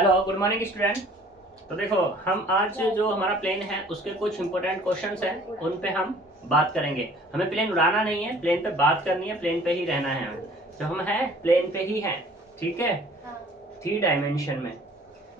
Hello, good morning student. तो देखो, हम आज जो हमारा प्लेन है उसके कुछ इंपॉर्टेंट क्वेश्चंस हैं, उन पे हम बात करेंगे। हमें प्लेन उड़ाना नहीं है, प्लेन पे बात करनी है, प्लेन पे ही रहना है हमें। तो हम हैं प्लेन पे ही हैं, ठीक है, 3 डायमेंशन में।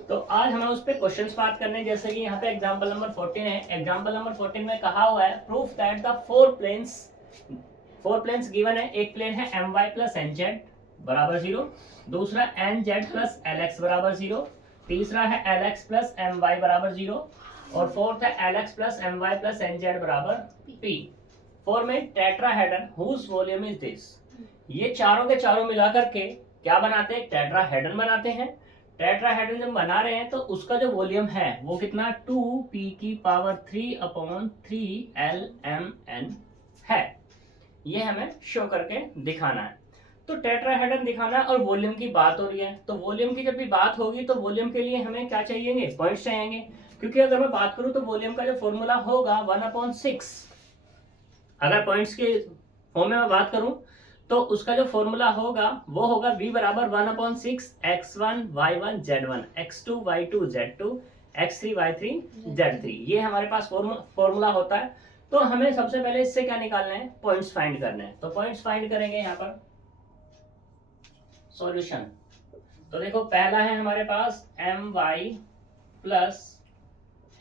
तो आज हमें उस पे क्वेश्चंस बात करने हैं। जैसे कि यहाँ पे एग्जांपल नंबर 14 है। एग्जांपल नंबर 14 में कहा हुआ है proof that the four planes given है। एक प्लेन है my प्लस nz बराबर 0, दूसरा nz प्लस lx बराबर 0, तीसरा है lx प्लस my बराबर 0 और फोर्थ है lx plus my plus nz बराबर p। फोर में tetrahedron whose volume is this. ये चारों के चारों मिलाकर के क्या बनाते हैं? टेट्राहेड्रन बनाते हैं। टेट्राहेड्रन जब बना रहे हैं तो उसका जो वॉल्यूम है वो कितना 2p की पावर 3/3 LMN है। ये हमें शो करके दिखाना है। तो टेट्राहेड्रन दिखाना है और वॉल्यूम की बात हो रही है, तो वॉल्यूम की जब भी बात होगी तो वॉल्यूम के लिए हमें क्या चाहिए? पॉइंट्स चाहिए। क्योंकि अगर मैं बात करूं तो वॉल्यूम का जो फॉर्मूला होगा 1/6। अगर पॉइंट्स के फॉर्म में मैं बात करूं तो उसका जो फॉर्मूला होगा वो होगा v बराबर 1/6 x1 y1 z1 x2 y2 z2 x3 y3 z3। ये हमारे पास फॉर्मूला होता है। तो हमें सबसे पहले इससे क्या निकालना है? पॉइंट्स फाइंड करने हैं। तो पॉइंट्स फाइंड करेंगे यहाँ पर सॉल्यूशन। तो देखो, पहला है हमारे पास my प्लस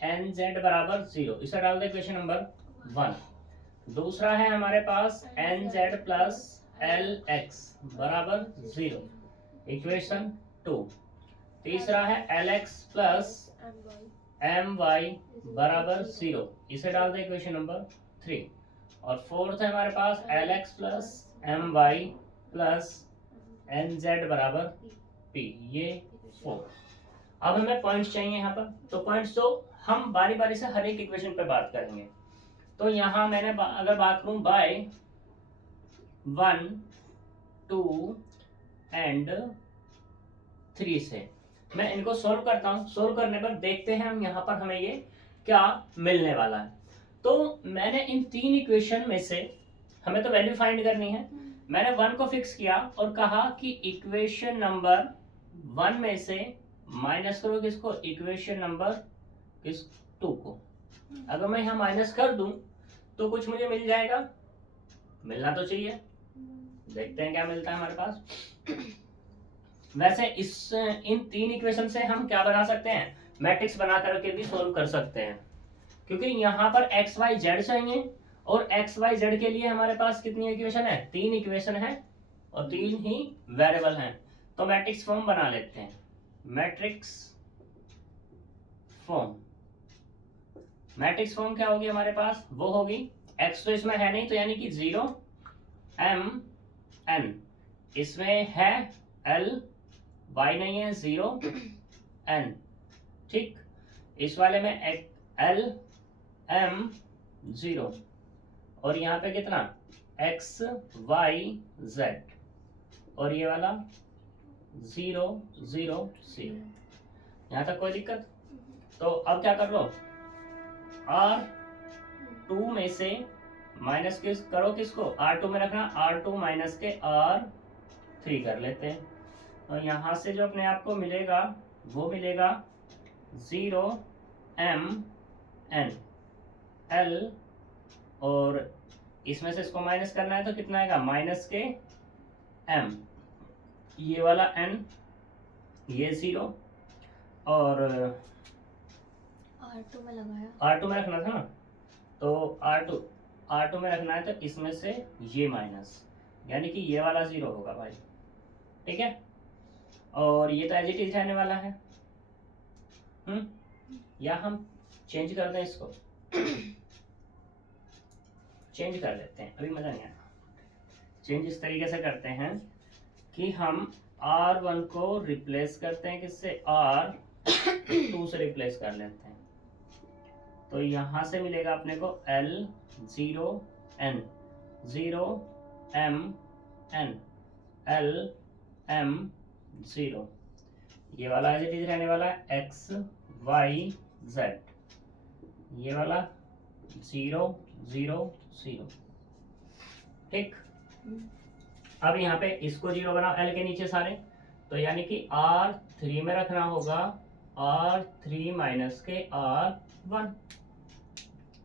nz बराबर 0, इसे डाल दे क्वेश्चन नंबर 1। दूसरा है हमारे पास nz प्लस lx बराबर 0, इक्वेशन 2। तीसरा है lx प्लस my बराबर 0, इसे डाल दे इक्वेशन नंबर 3। और फोर्थ है हमारे पास lx plus my plus nz बराबर p, ये 4। अब हमें पॉइंट्स चाहिए यहाँ पर। तो पॉइंट्स तो हम बारी बारी से हर एक इक्वेशन पे बात करेंगे। तो यहाँ मैंने अगर बात करूं बाय 1, 2 एंड 3 से मैं इनको सोल्व करता हूं। सोल्व करने पर देखते हैं हम यहाँ पर हमें ये क्या मिलने वाला है। तो मैंने इन 3 इक्वेशन में से हमें तो वैल्यू फाइंड करनी है। मैंने 1 को फिक्स किया और कहा कि इक्वेशन नंबर 1 में से माइनस करो किसको? इक्वेशन नंबर 2 को। अगर मैं यहाँ माइनस कर दूं तो कुछ मुझे मिल जाएगा, मिलना तो चाहिए। देखते हैं क्या मिलता है हमारे पास। वैसे इन 3 इक्वेशन से हम क्या बना सकते हैं? मैट्रिक्स बना करके भी सोल्व कर सकते हैं। क्योंकि यहाँ पर एक्स वाई जेड चाहिए और एक्स वाई जेड के लिए हमारे पास कितनी इक्वेशन है? 3 इक्वेशन है और 3 ही वेरिएबल हैं। तो मैट्रिक्स फॉर्म बना लेते हैं। मैट्रिक्स फॉर्म क्या होगी हमारे पास? वो होगी x तो इसमें है नहीं, तो यानी कि 0 m n, इसमें है l, y नहीं है 0 n, ठीक। इस वाले में l m 0 और यहाँ पे कितना? x y z और ये वाला 0 0 0। यहाँ तक कोई दिक्कत? तो अब क्या कर लो, R2 में से माइनस करो किसको? R2 में रखना, R2 माइनस के R3 कर लेते हैं। और यहाँ से जो अपने आप को मिलेगा वो मिलेगा 0 m n l, और इसमें से इसको माइनस करना है तो कितना आएगा? माइनस के m, ये वाला n, ये 0 और R2 में लगाया, R2 में रखना था ना, तो R2 में रखना है तो इसमें से ये माइनस, यानी कि ये वाला 0 होगा भाई, ठीक है। और ये तो एज इट इज रहने वाला है। या हम चेंज कर दें इसको, चेंज कर लेते हैं, अभी मजा नहीं आया। चेंज इस तरीके से करते हैं कि हम R1 को रिप्लेस करते हैं किससे? R2 से रिप्लेस कर लेते हैं। तो यहाँ से मिलेगा अपने को L 0 N 0 M N L M 0, ये वाला एज इट इज रहने वाला है X Y Z, ये वाला 0 0 0, ठीक। अब यहाँ पे इसको 0 बनाओ L के नीचे सारे, तो यानी कि R3 में रखना होगा R3 माइनस के R1।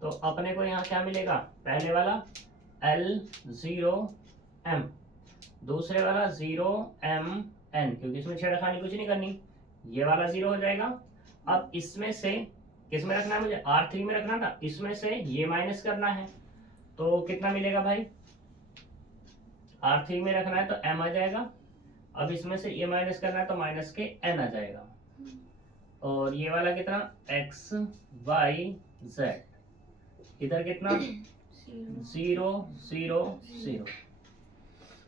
तो अपने को यहाँ क्या मिलेगा, पहले वाला L0M, दूसरे वाला 0MN, क्योंकि इसमें छेड़खानी कुछ नहीं करनी, ये वाला 0 हो जाएगा। अब इसमें से किस में रखना है मुझे, R3 में रखना था, इसमें से ये माइनस करना है, तो कितना मिलेगा भाई, R3 में रखना है तो M आ जाएगा, अब इसमें से ये माइनस करना है तो माइनस के N आ जाएगा, और ये वाला कितना X Y Z, इधर कितना 0 0 0।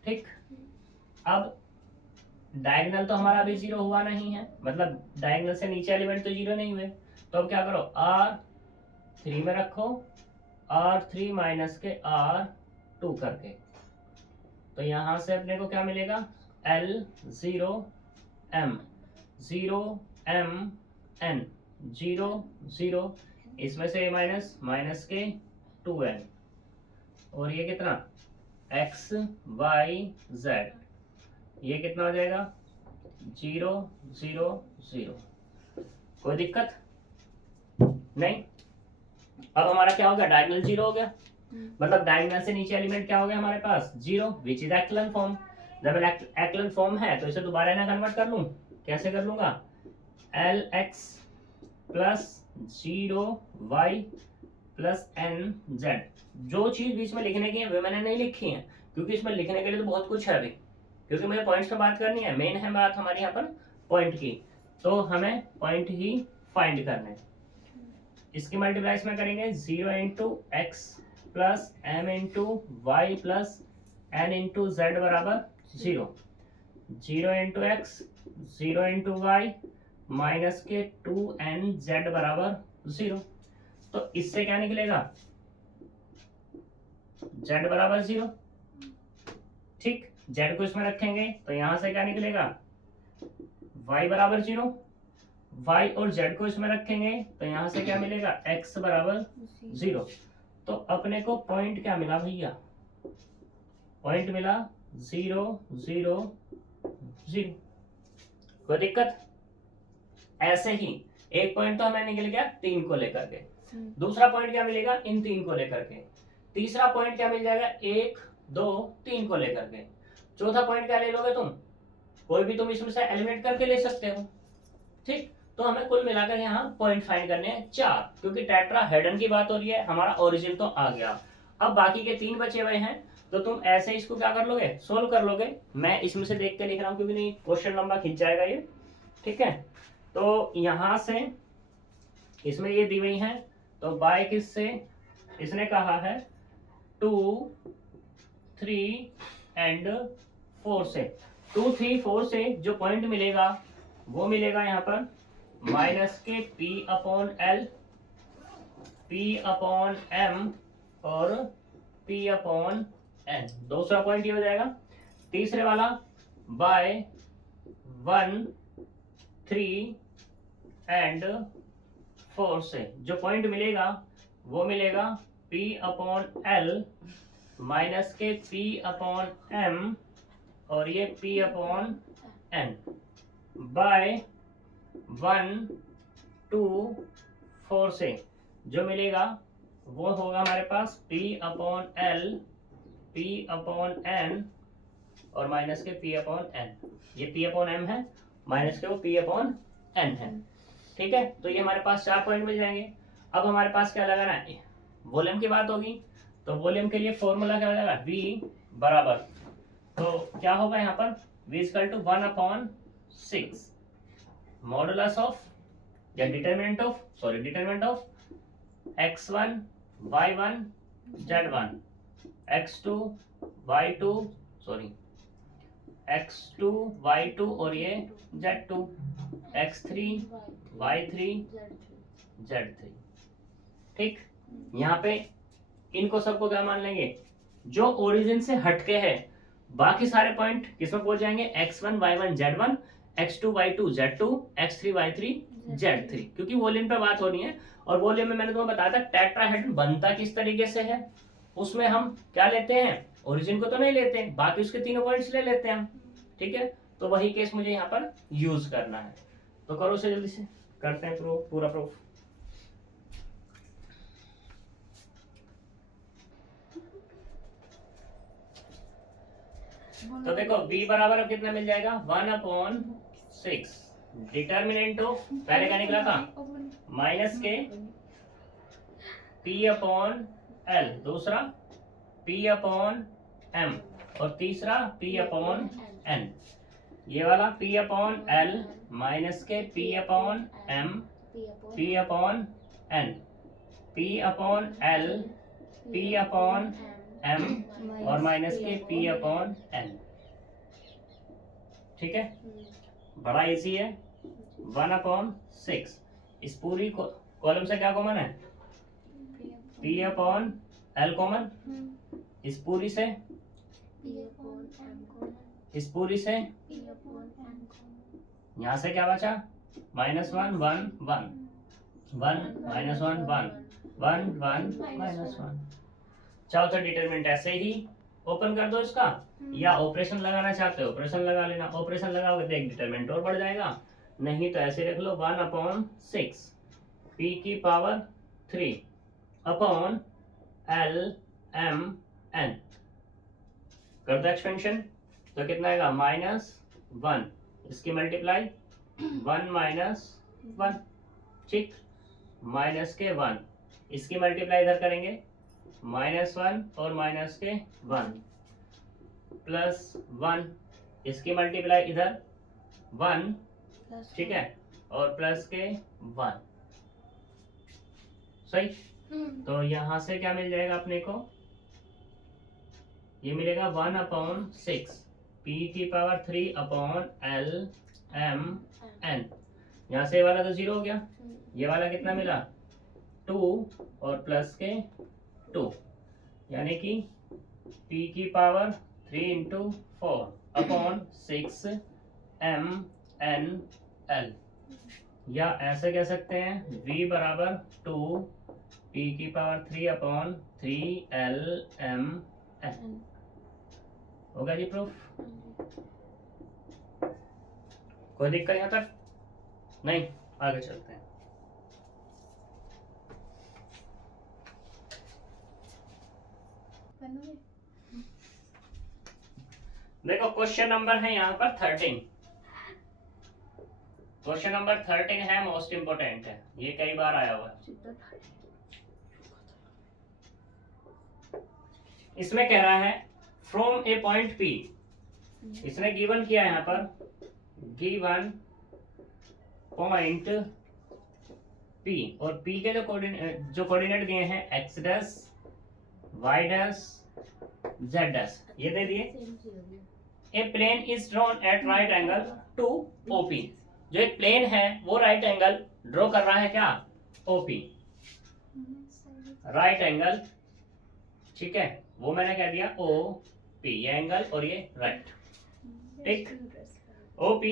ठीक, अब डायगोनल तो हमारा अभी 0 हुआ नहीं है, मतलब डायगोनल से नीचे एलिमेंट तो 0 नहीं हुए, तो अब क्या करो, R3 में रखो R3 माइनस के R2 करके, तो यहां से अपने को क्या मिलेगा, L0M 0MN 0 0, इसमें से माइनस माइनस के 2N, और ये कितना X Y Z, ये कितना हो जाएगा 0 0 0। कोई दिक्कत नहीं। अब हमारा क्या हो गया, डायगोनल 0 हो गया, मतलब डायगोनल से नीचे एलिमेंट क्या हो गया हमारे पास 0, विच इज एक्लन फॉर्म। जब एक्लन फॉर्म है तो इसे दोबारा ना कन्वर्ट कर लूं, कैसे कर लूंगा, LX plus 0Y plus NZ, जो चीज बीच में लिखने की है वे मैंने नहीं लिखी है, क्योंकि इसमें लिखने के लिए तो बहुत कुछ है अभी, क्योंकि मुझे पॉइंट्स पे बात करनी है, मेन है बात हमारी यहाँ पर पॉइंट की, तो हमें पॉइंट ही फाइंड करना है। इसकी मल्टीप्लाई इसमें करेंगे 0 into x plus m into y plus n into z बराबर 0, 0 into x 0 into y minus के 2NZ बराबर 0। तो इससे क्या निकलेगा, Z बराबर 0। ठीक, Z को इसमें रखेंगे तो यहां से क्या निकलेगा, Y बराबर 0, Y और Z को इसमें रखेंगे तो यहां से क्या मिलेगा, X बराबर 0। तो अपने को पॉइंट क्या मिला भैया, पॉइंट मिला 0 0 0। कोई दिक्कत, ऐसे ही एक पॉइंट तो हमें निकल गया 3 को लेकर के, दूसरा पॉइंट क्या मिलेगा इन 3 को लेकर के, तीसरा पॉइंट क्या मिल जाएगा 1 2 3 को लेकर के, चौथा पॉइंट क्या ले लोगे तुम, कोई भी तुम इसमें से एलिमिनेट करके ले सकते हो। ठीक, तो हमें कुल मिलाकर यहाँ पॉइंट फाइंड करने हैं 4, क्योंकि टेट्राहेड्रन की बात हो रही है, हमारा ओरिजिन तो आ गया, अब बाकी के 3 बचे हुए हैं, तो तुम ऐसे इसको क्या कर लोगे, सोल्व कर लोगे। मैं इसमें से देख के लिख रहा हूँ क्योंकि नहीं क्वेश्चन लंबा खिंच जाएगा ये। ठीक है, तो यहां से इसमें ये दी हुई है, तो बाय किस से, इसने कहा है 2 3 एंड 4 से, 2 3 4 से जो पॉइंट मिलेगा वो मिलेगा यहाँ पर माइनस के P/L P/M और P/N, दूसरा पॉइंट ये हो जाएगा। तीसरे वाला बाय 1 3 एंड 4 से जो पॉइंट मिलेगा वो मिलेगा P/L माइनस के P/M और ये P/N बाय 1 2 4 से जो मिलेगा वो होगा हमारे पास P/L P/N और माइनस के P/N, ये P/M है, माइनस के वो P/N है। ठीक है, तो ये हमारे पास 4 पॉइंट मिल जाएंगे। अब हमारे पास क्या लगाना है, वॉल्यूम की बात होगी, तो वॉल्यूम के लिए फॉर्मूला क्या हो जाएगा, V बराबर, तो क्या होगा यहाँ पर V equal to 1/6 modulus of या determinant of x1 y1 z1 x2 y2 x2 y2 और ये z2 x3 y3 z3। ठीक, यहाँ पे इनको सबको क्या मान लेंगे, जो ओरिजिन से हटके है, बाकी सारे पॉइंट किसमें पहुंच जाएंगे, x1 y1 z1 x2 y2 z2 x3 y3 z3, क्योंकि वॉल्यूम पे बात हो रही है। और वॉल्यूम में मैंने तुम्हें बताया था टेट्राहेड्रन बनता किस तरीके से है, उसमें हम क्या लेते हैं, ओरिजिन को तो नहीं लेते, बाकी उसके तीनों पॉइंट्स ले लेते हैं हम। ठीक है, तो वही केस मुझे यहाँ पर यूज करना है। तो करो उसे जल्दी से, करते हैं प्रूफ, पूरा प्रूफ। तो देखो b बराबर अब कितना मिल जाएगा 1/6 डिटर्मिनेंट ऑफ, पहले क्या निकला था माइनस के p/l, दूसरा p/m और तीसरा p/n। ये वाला p/l माइनस के p/m p/n p/l p/m और माइनस के p/n। ठीक है, बड़ा इजी है। 1/6 इस पूरी कॉलम से क्या कॉमन है p/l कॉमन, इस पूरी से यहाँ से क्या बचा -1 1 1 1 -1 1 1 1 -1। चाहो तो डिटरमिनेंट ऐसे ही ओपन कर दो इसका, या ऑपरेशन लगाना चाहते हो ऑपरेशन लगा लेना। ऑपरेशन लगाओगे तो एक डिटरमिनेंट और बढ़ जाएगा, नहीं तो ऐसे रख लो 1/6 p की power 3 upon l m n। कर दो एक्सपेंशन तो कितना आएगा -1, इसकी मल्टीप्लाई 1 - 1, ठीक, माइनस के 1, इसकी मल्टीप्लाई इधर करेंगे -1 और माइनस के 1 प्लस 1, इसकी मल्टीप्लाई इधर 1, ठीक है, और प्लस के 1। सही, तो यहाँ से क्या मिल जाएगा अपने को, ये मिलेगा 1/6 p की power 3 upon l m n। यहाँ से वाला तो 0 हो गया, ये वाला कितना मिला 2 और प्लस के 2, यानी कि p की power 3 × 4 upon 6 m n l, या ऐसे कह सकते हैं v बराबर 2 p की power 3 upon 3 l m n। होगा जी प्रूफ? कोई दिक्कत यहाँ तक नहीं, आगे चलते हैं। देखो क्वेश्चन नंबर है यहाँ पर 13। क्वेश्चन नंबर 13 है, मोस्ट इंपोर्टेंट है, ये कई बार आया हुआ है। इसमें कह रहा है फ्रॉम ए पॉइंट P, इसने गिवन किया है यहाँ पर, गिवन पॉइंट P और P के जो कोऑर्डिनेट दिए हैं x dash y dash z dash, ये दे दिए। A plane is drawn at right angle to OP, जो एक प्लेन है वो राइट एंगल ड्रॉ कर रहा है क्या OP, राइट एंगल, ठीक है, वो मैंने कह दिया OP, ये एंगल और ये राइट, ठीक। OP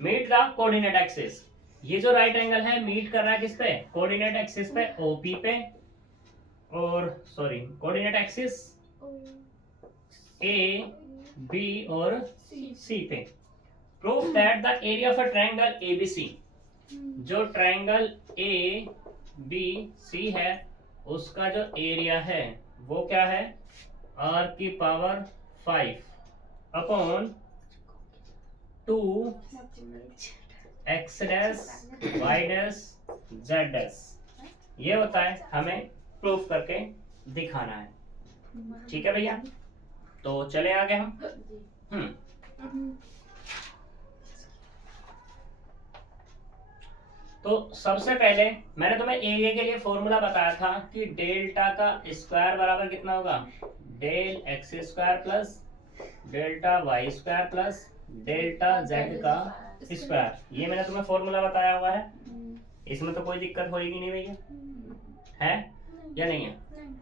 meet the coordinate axis, ये जो राइट एंगल है मीट कर रहा है किस पे, कोऑर्डिनेट एक्सिस पे OP पे, और sorry coordinate axis A B और C पे। Proof that the area of a triangle ABC, जो ट्रायंगल ABC है उसका जो एरिया है वो क्या है r की power 5 upon 2 x dash y dash z dash, ये होता है, हमें प्रूफ करके दिखाना है। ठीक है भैया, तो चले आगे हम। तो सबसे पहले मैंने तुम्हें एरिया के लिए फॉर्मूला बताया था कि डेल्टा का स्क्वायर बराबर कितना होगा, del x square plus delta y square plus delta z का स्क्वायर, ये मैंने तुम्हें फॉर्मूला बताया हुआ है। इसमें तो कोई दिक्कत होगी नहीं भैया, है या नहीं है?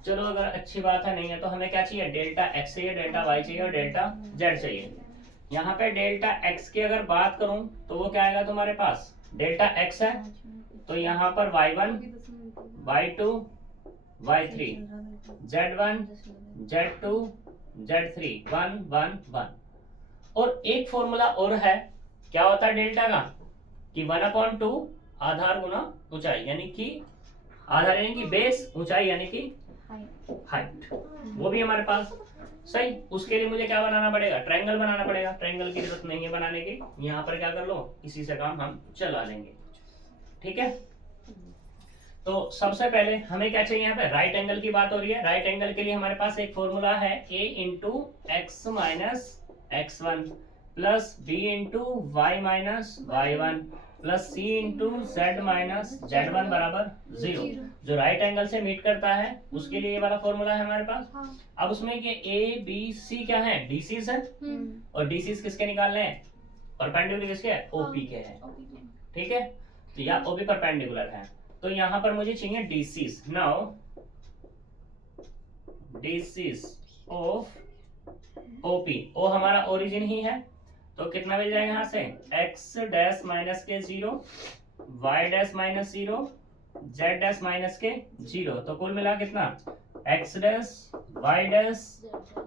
चलो अगर अच्छी बात है, नहीं है तो हमें क्या चाहिए, डेल्टा एक्स चाहिए, डेल्टा वाई चाहिए और डेल्टा जेड चाहिए। यहाँ पे डेल्टा एक्स की अगर बात करूं तो वो क्या आएगा तुम्हारे पास, डेल्टा एक्स है तो यहाँ पर y1 y2 y3 z1 z2 z3 1 1 1, और एक फॉर्मूला और है, क्या होता है डेल्टा का, कि 1/2 आधार गुना ऊंचाई, यानी कि आधार यानी कि बेस, ऊंचाई यानी कि हाइट, वो भी हमारे पास सही। उसके लिए मुझे क्या बनाना पड़ेगा, ट्रायंगल बनाना पड़ेगा। ट्रायंगल की जरूरत नहीं है बनाने की, यहाँ पर क्या कर लो, इसी से काम हम चला लेंगे, ठीक है। तो सबसे पहले हमें क्या चाहिए, यहाँ पे राइट एंगल की बात हो रही है। राइट एंगल के लिए हमारे पास एक फॉर्मूला है, a into x minus x1 plus b into y minus y1 plus c into z minus z1 बराबर 0। जो राइट एंगल से मीट करता है उसके लिए ये वाला फॉर्मूला है हमारे पास। अब उसमें ये a b c क्या है, डीसीज है, और डीसीज किसके निकालने हैं, परपेंडिकुलर किसके है, ओपी के हैं, ठीक है। तो या ओपी परपेंडिकुलर है, तो यहां पर मुझे चाहिए DCs. Now DCs of OP, O हमारा ओरिजिन ही है, तो कितना मिल जाएगा यहाँ से, एक्स डैश माइनस के 0, y dash minus 0, z dash minus के 0, तो कुल मिला कितना, x dash y dash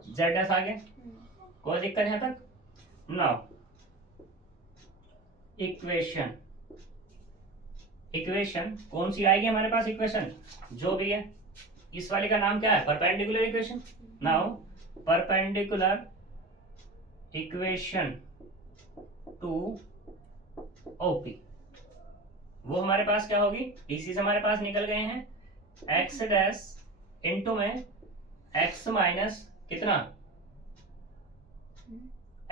z dash. आगे कोई दिक्कत यहाँ तक। नाउ इक्वेशन, इक्वेशन कौन सी आएगी हमारे पास, इक्वेशन जो भी है, इस वाले का नाम क्या है, perpendicular equation. Now perpendicular equation two OP, वो हमारे पास क्या होगी, डीसी से हमारे पास निकल गए हैं, एक्स डैश इंटू में एक्स माइनस कितना,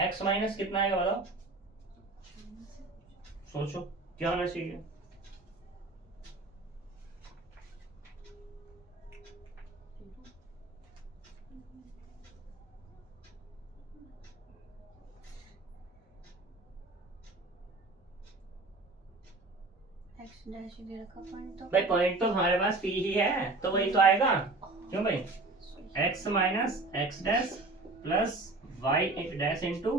एक्स माइनस कितना आएगा बताओ, सोचो क्या होना चाहिए। भाई पॉइंट तो हमारे पास पी ही है, तो वही तो आएगा, क्यों भाई, x minus x dash plus y dash into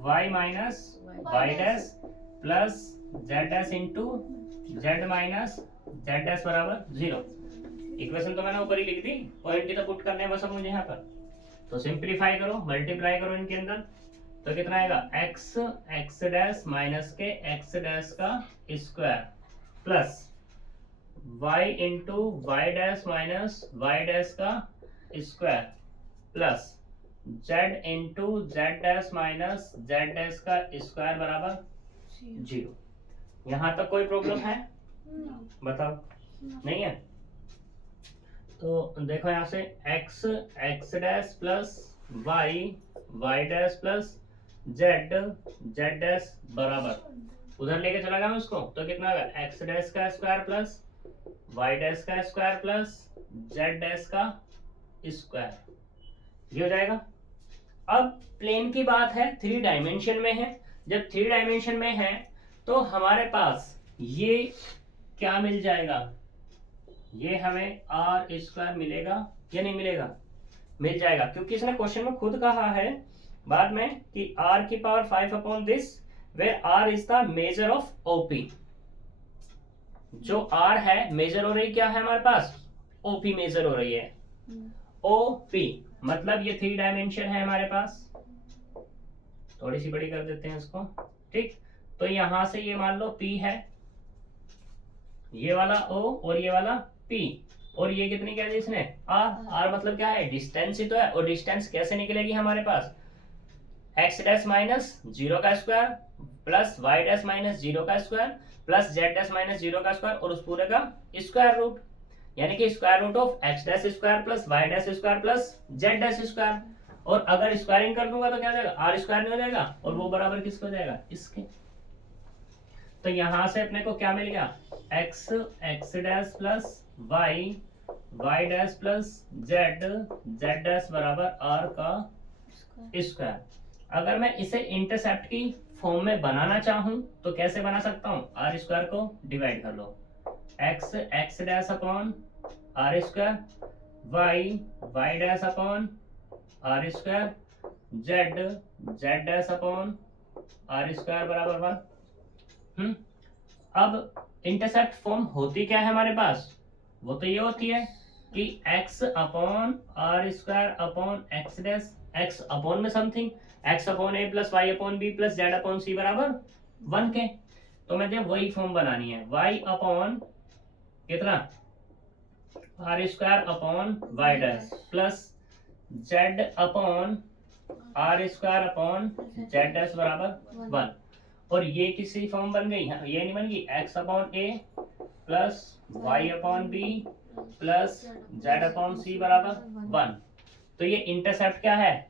y minus y dash plus z dash into z minus z dash बराबर 0। इक्वेशन तो मैंने ऊपर ही लिख दी, पॉइंट ही तो पुट करने बस अब मुझे यहाँ पर। तो सिंप्लीफाई करो, मल्टीप्लाई करो इनके अंदर, तो कितना आएगा, एक्स एक्स डैश माइनस के एक्स डैश का square plus y into y dash minus y dash का square plus z into z dash minus z dash का स्क्वायर बराबर 0। यहाँ तक कोई प्रॉब्लम है, बताओ, नहीं है। तो देखो यहाँ से x x dash plus y y dash plus z z dash बराबर, उधर लेके चला गया उसको, तो कितना होगा, x डैश का स्क्वायर प्लस y डैश का स्क्वायर प्लस z डैश का स्क्वायर, ये हो जाएगा। अब प्लेन की बात है, 3 डायमेंशन में है। जब 3 डायमेंशन में है तो हमारे पास ये क्या मिल जाएगा, ये हमें आर स्क्वायर मिलेगा या नहीं मिलेगा, मिल जाएगा, क्योंकि इसने क्वेश्चन में खुद कहा है बाद में कि r की power 5 upon this, where r is the measure of OP. जो r है मेजर हो रही, क्या है हमारे पास, ओपी मेजर हो रही है। ओपी मतलब ये 3 डायमेंशन है हमारे पास, थोड़ी सी बड़ी कर देते हैं इसको, ठीक। तो यहां से ये मान लो p है, ये वाला o और ये वाला p, और ये कितनी क्या दी इसने, r मतलब क्या है, डिस्टेंस ही तो है। और डिस्टेंस कैसे निकलेगी हमारे पास, x डैश माइनस 0 का square plus y dash minus 0 का square plus z dash minus 0 का स्क्वायर और उस पूरे का स्क्वायर रूट, यानी कि square root of x dash square plus y dash square plus z dash square. और अगर स्क्वायरिंग कर दूंगा तो क्या हो जाएगा, r स्क्वायर में हो जाएगा, और वो बराबर किसको हो जाएगा, इसके। तो यहां से अपने को क्या मिल गया, x x dash plus y y dash plus z z dash बराबर r का स्क्वायर। अगर मैं इसे इंटरसेप्ट की फॉर्म में बनाना चाहूं तो कैसे बना सकता हूं, आर स्क्वायर को डिवाइड कर लो, x x dash upon r square, y y dash upon r square, z z dash upon r square बराबर 1। अब इंटरसेप्ट फॉर्म होती क्या है हमारे पास, वो तो ये होती है कि x upon r square upon x dash, x upon में something, x upon a plus y upon b plus z upon c बराबर 1 के। तो मुझे वही फॉर्म बनानी है, वाई अपॉन कितना r square upon y dash plus z upon r square upon z dash बराबर 1। और ये किसी फॉर्म बन गई, ये नहीं बन गई, x upon a plus y upon b plus z upon c बराबर 1। तो ये इंटरसेप्ट क्या है,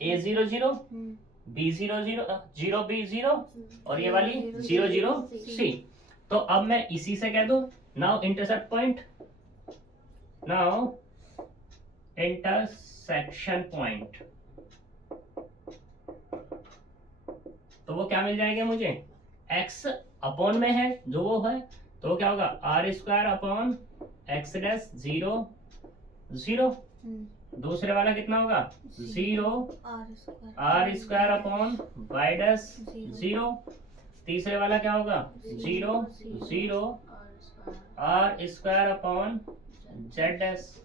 ए 0 0 बी 0 0 0 बी 0 और ये वाली 0 0 सी। तो अब मैं इसी से कह दूं now intercept point, now intersection point. तो वो क्या मिल जाएगा मुझे, x अपॉन में है जो वो है, तो क्या होगा r square upon x dash 0 0। दूसरे वाला कितना होगा 0 r square upon y dash 0। तीसरे वाला क्या होगा 0 0 r square upon z dash.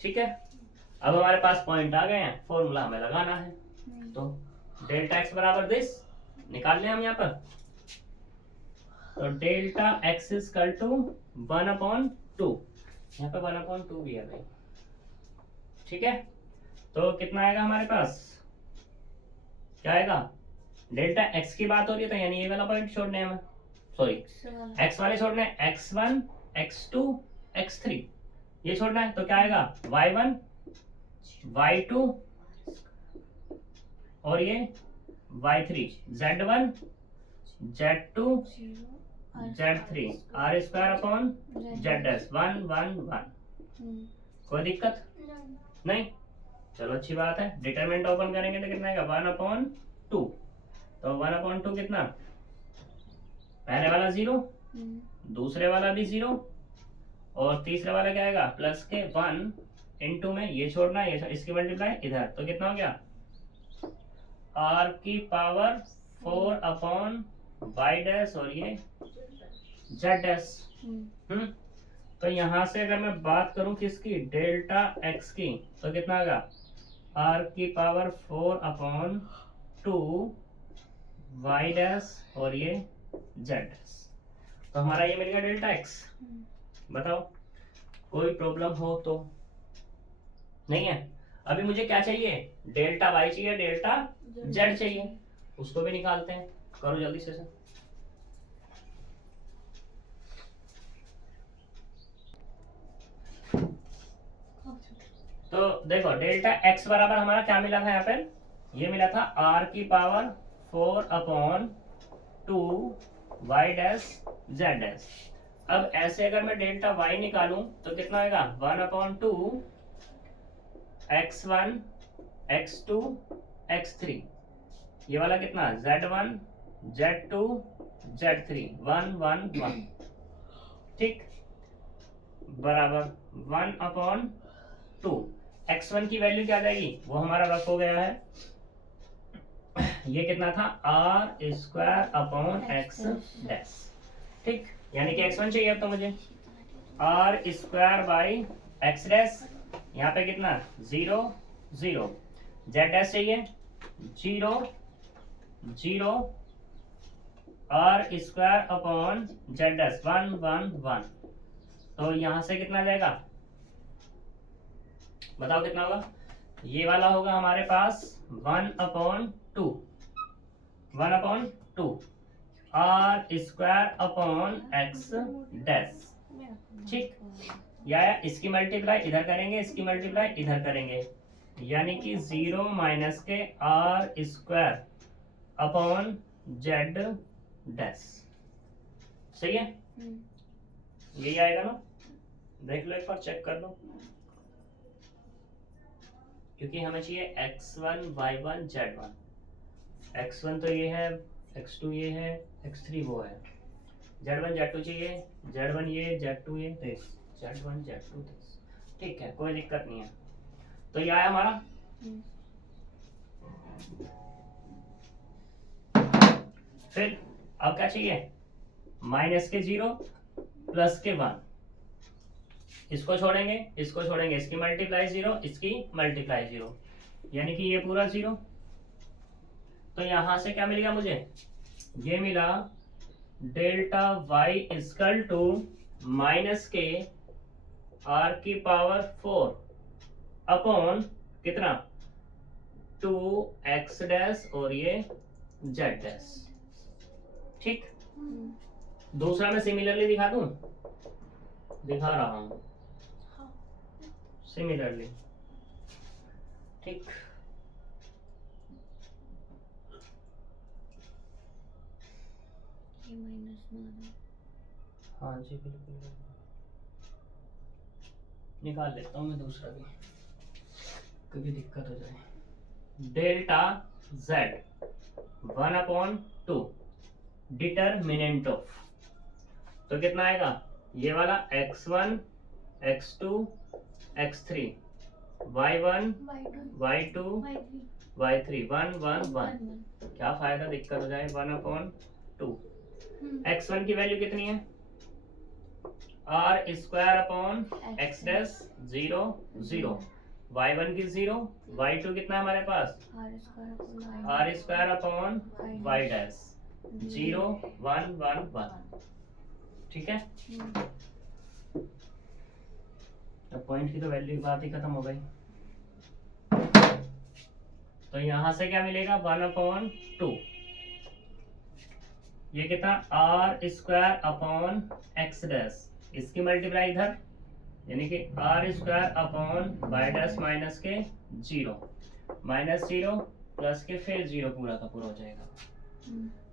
ठीक है, अब हमारे पास पॉइंट आ गए हैं, फॉर्मूला हमें लगाना है। तो डेल्टा एक्स बराबर दिस निकाल लें हम यहाँ पर। तो डेल्टा एक्स इक्वल टू 1/2, यहाँ पे 1/2 भी है भाई। ठीक है, तो कितना आएगा हमारे पास, क्या आएगा, डेल्टा एक्स की बात हो रही है तो यानी ये वाला पॉइंट छोड़ने हैं हमें, सॉरी एक्स वाले छोड़ने हैं, x1 x2 x3 ये छोड़ना है। तो क्या आएगा y1 y2 और ये y3 z1 z2 z3 r square upon z dash 1 1 1। कोई दिक्कत नहीं, चलो अच्छी बात है। डिटरमिनेंट ओपन करेंगे तो कितना आएगा 1/2। तो 1/2 कितना, पहले वाला 0 दूसरे वाला भी 0 और तीसरे वाला क्या आएगा प्लस के 1 इंटू में ये छोड़ना है, ये इसकी मल्टीप्लाई इधर, तो कितना हो गया r की पावर 4/y डैश और ये z डैश। तो यहां से अगर मैं बात करूं किसकी, डेल्टा x की, तो कितना आएगा r की पावर 4/2 y डैश और ये z डैश। तो हमारा ये मिल गया डेल्टा x। बताओ कोई प्रॉब्लम हो तो नहीं है। अभी मुझे क्या चाहिए, डेल्टा y चाहिए, डेल्टा z चाहिए, उसको भी निकालते हैं। करो जल्दी से तो देखो डेल्टा x बराबर हमारा क्या मिला था यहाँ पे, ये मिला था r की power 4/2 y dash z dash. अब ऐसे अगर मैं डेल्टा y निकालूं तो कितना आएगा 1/2 x1 x2 x3, ये वाला कितना z1 z2 z3 1 1 1। ठीक, बराबर 1/2। x1 की वैल्यू क्या आ जाएगी, वो हमारा रफ हो गया है, ये कितना था r square upon x dash. ठीक, यानी कि x1 चाहिए अब तो मुझे r square by x dash, यहाँ पे कितना 0 0, z डैश चाहिए 0 0 r square upon z dash 1 1 1। तो यहां से कितना जाएगा, बताओ कितना होगा, ये वाला होगा हमारे पास 1/2 r square upon x dash. ठीक, या इसकी मल्टीप्लाई इधर करेंगे, इसकी मल्टीप्लाई इधर करेंगे, यानी कि 0 माइनस के r square upon z dash. सही है, यही आएगा ना, देख लो एक बार, चेक कर लो, क्योंकि हमें चाहिए x1 y1 z1। x1 तो ये है, x2 ये है, x3 वो है, z1 z2 चाहिए, z1 ये z2 ये, z1 z2। ठीक है, कोई दिक्कत नहीं है। तो ये आया हमारा। फिर अब क्या चाहिए, माइनस के 0 प्लस के 1, इसको छोड़ेंगे इसको छोड़ेंगे, इसकी मल्टीप्लाई 0 इसकी मल्टीप्लाई 0, यानी कि ये पूरा 0 तो यहां से क्या मिलेगा मुझे, ये मिला delta y equal to minus के आर की पावर 4 अपॉन कितना 2x डैश और ये z डैश। ठीक, दूसरा मैं सिमिलरली दिखा दूं, दिखा रहा हूं सिमिलरली। ठीक, हाँ जी बिल्कुल निकाल लेता हूँ मैं दूसरा भी, कभी दिक्कत हो जाए। डेल्टा z 1/2 डिटरमिनेंट ऑफ, तो कितना आएगा ये वाला x1 x2 x3 y1 y2 y3 1 1 1। क्या फायदा दिक्कत हो जाए, 1/2। x1 की वैल्यू कितनी है r square upon x dash 0 0, y1 की 0, y2 कितना है हमारे पास r square upon y dash 0 1 1 1। ठीक है, अब पॉइंट की तो वैल्यू की बात ही खत्म हो गई। तो यहां से क्या मिलेगा 1/2, ये कितना r square upon x dash, इसकी मल्टीप्लाई इधर यानी कि r square upon y dash minus के 0 माइनस 0 प्लस के फिर 0 पूरा का पूरा हो जाएगा।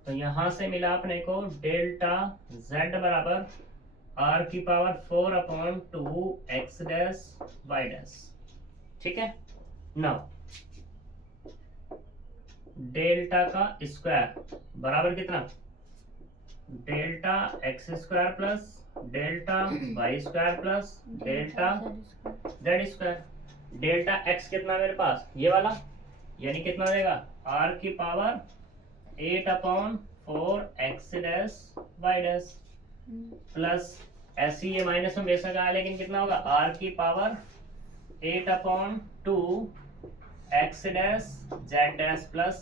तो यहां से मिला अपने को डेल्टा z बराबर r की power 4/2 x dash y dash. ठीक है, नाउ डेल्टा का स्क्वायर बराबर कितना delta x square plus delta y square plus delta z square. Delta x कितना मेरे पास ये वाला, यानी कितना देगा r की power 8/4 x dash y dash plus ऐसी ये माइनस में बेशक आया लेकिन कितना होगा r की power 8/2 x dash z dash plus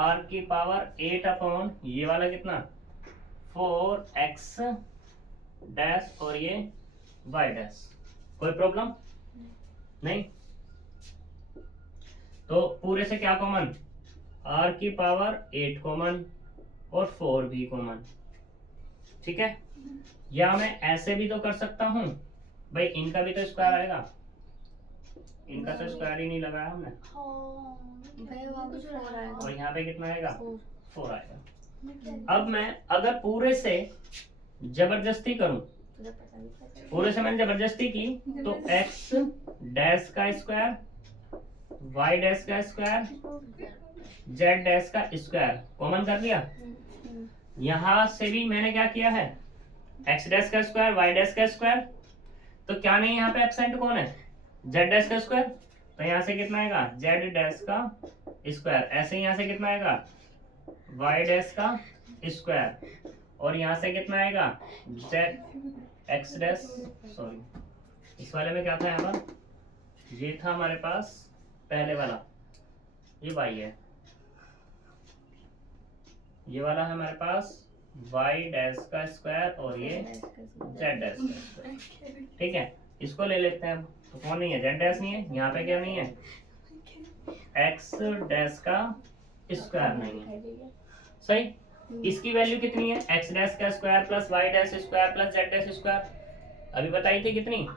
r की पावर 8 ये वाला कितना 4 x डैश और ये y डैश। कोई प्रॉब्लम नहीं? तो पूरे से क्या कॉमन, r की पावर 8 कॉमन और 4 भी कॉमन। ठीक है, या मैं ऐसे भी तो कर सकता हूं भाई, इनका भी तो स्क्वायर आएगा, इनका तो स्क्वायर ही नहीं लगाया हमने, और यहाँ पे कितना आएगा 4 आएगा। अब मैं अगर पूरे से जबरदस्ती करूं, पूरे से मैंने जबरदस्ती की तो x डैश का स्क्वायर y डैश का स्क्वायर z डैश का स्क्वायर कॉमन कर लिया। यहां से भी मैंने क्या किया है x डैश का स्क्वायर y डैश का स्क्वायर, तो क्या नहीं यहाँ पे एब्सेंट कौन है z डैश का स्क्वायर, तो यहाँ से कितना आएगा z डैश का स्क्वायर, ऐसे यहाँ से कितना आएगा y डैश का स्क्वायर, और यहाँ से कितना आएगा z x डैश, सॉरी इस वाले में क्या था यहाँ पर, ये था हमारे पास पहले वाला, ये y है, ये वाला है हमारे पास y डैश का स्क्वायर और ये z डैश का स्क्वायर। ठीक है, इसको ले लेते हैं। तो कौन नहीं है, z डैश नहीं है, यहाँ पे क्या नहीं है x डैश का स्क्वायर नहीं है। सही, इसकी वैल्यू कितनी है x डैश का square plus y dash square plus z dash square, अभी बताई थी कितनी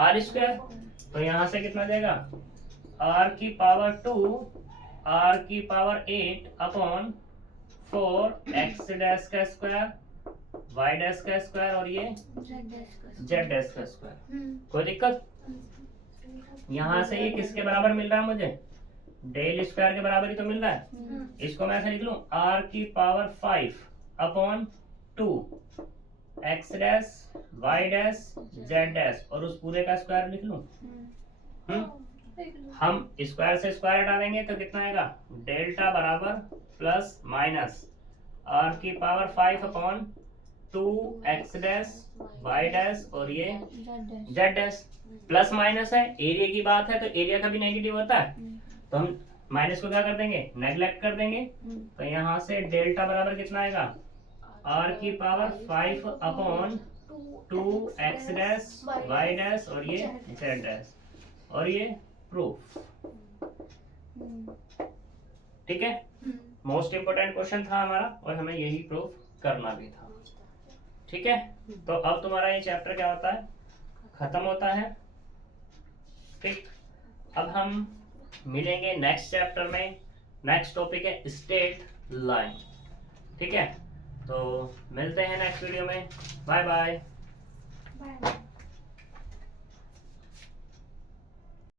r स्क्वायर। तो यहाँ से कितना जाएगा r की पावर 2 r की पावर 8/4 x डैश का स्क्वायर y डैश का स्क्वायर और ये z डैश का स्क्वायर। कोई दिक्कत? यहाँ से ये किसके बराबर मिल रहा है मुझे, डेल स्क्वायर के बराबर ही तो मिल रहा है। इसको मैं ऐसे लिख लूं r की power 5/2 x dash y dash z dash और उस पूरे का स्क्वायर लिख लूं। हम स्क्वायर से स्क्वायर हटा देंगे तो कितना आएगा डेल्टा बराबर प्लस माइनस r की power 5/2 x dash y dash और ये z डैश। प्लस माइनस है, एरिया की बात है तो एरिया कभी नेगेटिव होता है, तो हम माइनस को क्या कर देंगे, नेग्लेक्ट कर देंगे। तो यहाँ से डेल्टा बराबर कितना आएगा, r की power 5 upon 2x dash y dash और ये z डैश, और ये प्रूफ। ठीक है, मोस्ट इंपोर्टेंट क्वेश्चन था हमारा और हमें यही प्रूफ करना भी था। ठीक है, तो अब तुम्हारा ये चैप्टर क्या होता है, खत्म होता है। ठीक, अब हम मिलेंगे नेक्स्ट चैप्टर में। नेक्स्ट टॉपिक है स्टेट लाइन। ठीक है, तो मिलते हैं नेक्स्ट वीडियो में। Bye bye.